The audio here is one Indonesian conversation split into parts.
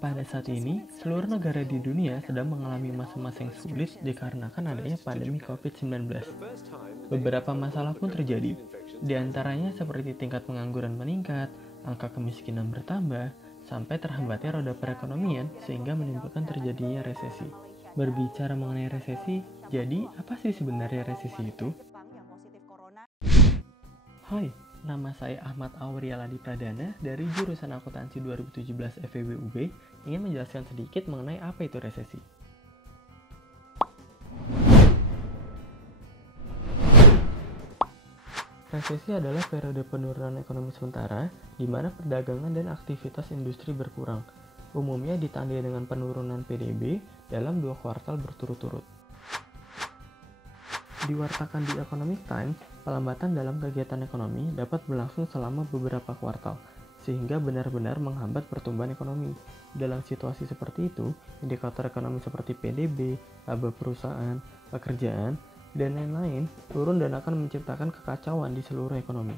Pada saat ini, seluruh negara di dunia sedang mengalami masa-masa yang sulit dikarenakan adanya pandemi COVID-19. Beberapa masalah pun terjadi, di antaranya seperti tingkat pengangguran meningkat, angka kemiskinan bertambah, sampai terhambatnya roda perekonomian sehingga menimbulkan terjadinya resesi. Berbicara mengenai resesi, jadi apa sih sebenarnya resesi itu? Hai, nama saya Ahmad Aurialadi Pradana dari jurusan Akuntansi 2017 FEB UB ingin menjelaskan sedikit mengenai apa itu resesi. Resesi adalah periode penurunan ekonomi sementara di mana perdagangan dan aktivitas industri berkurang. Umumnya ditandai dengan penurunan PDB dalam 2 kuartal berturut-turut. Diwartakan di Economic Times, pelambatan dalam kegiatan ekonomi dapat berlangsung selama beberapa kuartal, sehingga benar-benar menghambat pertumbuhan ekonomi. Dalam situasi seperti itu, indikator ekonomi seperti PDB, laba perusahaan, pekerjaan, dan lain-lain turun dan akan menciptakan kekacauan di seluruh ekonomi.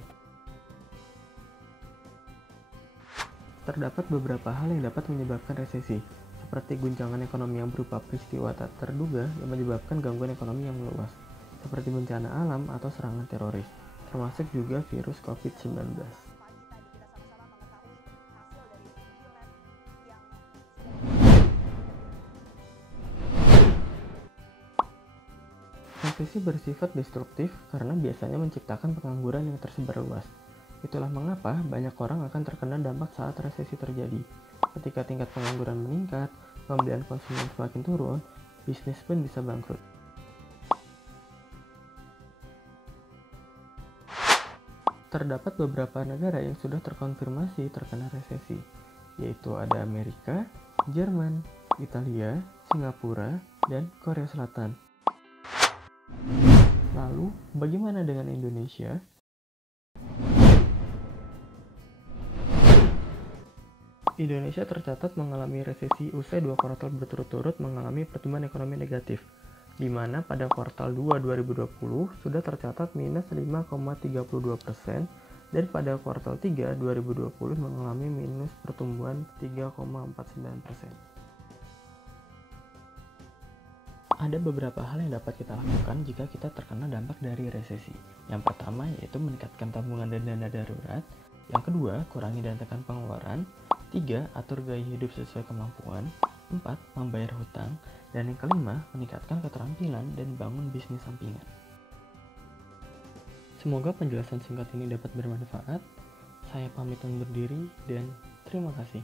Terdapat beberapa hal yang dapat menyebabkan resesi, seperti guncangan ekonomi yang berupa peristiwa tak terduga yang menyebabkan gangguan ekonomi yang meluas, seperti bencana alam atau serangan teroris, termasuk juga virus COVID-19. Resesi bersifat destruktif karena biasanya menciptakan pengangguran yang tersebar luas. Itulah mengapa banyak orang akan terkena dampak saat resesi terjadi. Ketika tingkat pengangguran meningkat, pembelian konsumen semakin turun, bisnis pun bisa bangkrut. Terdapat beberapa negara yang sudah terkonfirmasi terkena resesi, yaitu ada Amerika, Jerman, Italia, Singapura, dan Korea Selatan. Lalu, bagaimana dengan Indonesia? Indonesia tercatat mengalami resesi usai 2 kuartal berturut-turut mengalami pertumbuhan ekonomi negatif, di mana pada kuartal 2 2020 sudah tercatat minus 5,32% dan pada kuartal 3 2020 mengalami minus pertumbuhan 3,49%. Ada beberapa hal yang dapat kita lakukan jika kita terkena dampak dari resesi. Yang pertama yaitu meningkatkan tabungan dan dana darurat. Yang kedua, kurangi dan tekan pengeluaran. 3. Atur gaya hidup sesuai kemampuan. 4. Membayar hutang. Dan yang kelima, meningkatkan keterampilan dan bangun bisnis sampingan. Semoga penjelasan singkat ini dapat bermanfaat. Saya pamit undur diri dan terima kasih.